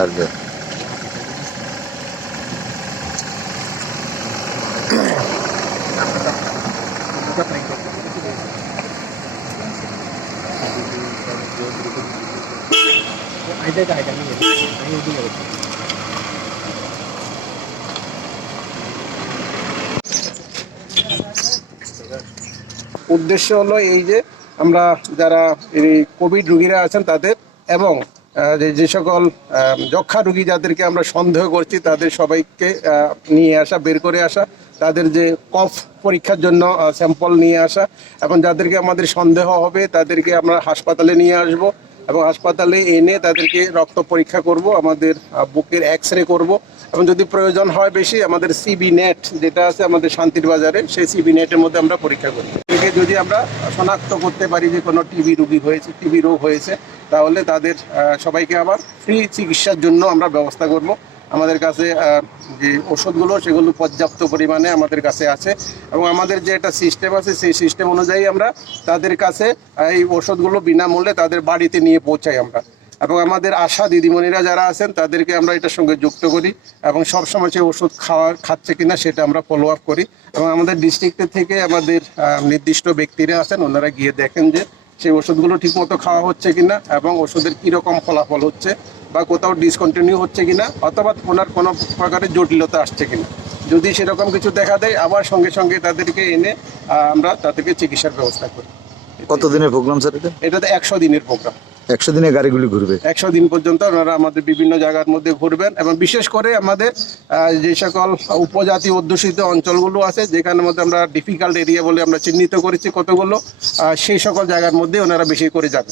আর উদ্দেশ্য হলো এই যে আমরা যারা এই কোভিড রোগীরা আছেন তাদের এবং যে সকল যক্ষ্মা রোগী যাদেরকে আমরা সন্দেহ করছি তাদের সবাইকে নিয়ে আসা, বের করে আসা, তাদের যে কফ পরীক্ষার জন্য স্যাম্পল নিয়ে আসা এবং যাদেরকে আমাদের সন্দেহ হবে তাদেরকে আমরা হাসপাতালে নিয়ে আসব এবং হাসপাতালে এনে তাদেরকে রক্ত পরীক্ষা করব, আমাদের বুকের এক্স-রে করব এবং যদি প্রয়োজন হয় বেশি আমাদের সিবি নেট যেটা আছে আমাদের শান্তির বাজারে সেই সিবি নেটের মধ্যে আমরা পরীক্ষা করি। একে যদি আমরা শনাক্ত করতে পারি যে কোনো টিবি রোগী হয়েছে, টিবি রোগ হয়েছে, তাহলে তাদের সবাইকে আবার ফ্রি চিকিৎসার জন্য আমরা ব্যবস্থা করব। আমাদের কাছে যে ওষুধগুলো সেগুলো পর্যাপ্ত পরিমাণে আমাদের কাছে আছে এবং আমাদের যে একটা সিস্টেম আছে সেই সিস্টেম অনুযায়ী আমরা তাদের কাছে এই ওষুধগুলো বিনামূল্যে তাদের বাড়িতে নিয়ে পৌঁছাই আমরা এবং আমাদের আশা দিদিমণিরা যারা আছেন তাদেরকে আমরা এটার সঙ্গে যুক্ত করি এবং সবসময় সেই ওষুধ খাচ্ছে কিনা সেটা আমরা ফলো আপ করি এবং আমাদের ডিস্ট্রিক্টের থেকে আমাদের নির্দিষ্ট ব্যক্তিরা আছেন ওনারা গিয়ে দেখেন যে সেই ওষুধগুলো ঠিকমতো খাওয়া হচ্ছে কিনা এবং ওষুধের কীরকম ফলাফল হচ্ছে বা কোথাও ডিসকন্টিনিউ হচ্ছে কিনা অথবা ওনার কোনো প্রকারের জটিলতা আসছে কিনা। যদি সেরকম কিছু দেখা দেয় আবার সঙ্গে সঙ্গে তাদেরকে এনে আমরা তাদেরকে চিকিৎসার ব্যবস্থা করি। কতদিনের প্রোগ্রাম স্যার এটা? এটাতে 100 দিনের প্রোগ্রাম। 100 দিনে গাড়িগুলি ঘুরবে? 100 দিন পর্যন্ত ওনারা আমাদের বিভিন্ন জায়গার মধ্যে ঘুরবেন এবং বিশেষ করে আমাদের যে সকল উপজাতি অধ্যুষিত অঞ্চলগুলো আছে যেখানের মধ্যে আমরা ডিফিকাল্ট এরিয়া বলে আমরা চিহ্নিত করেছি কতগুলো, সেই সকল জায়গার মধ্যে ওনারা বেশি করে যাবেন।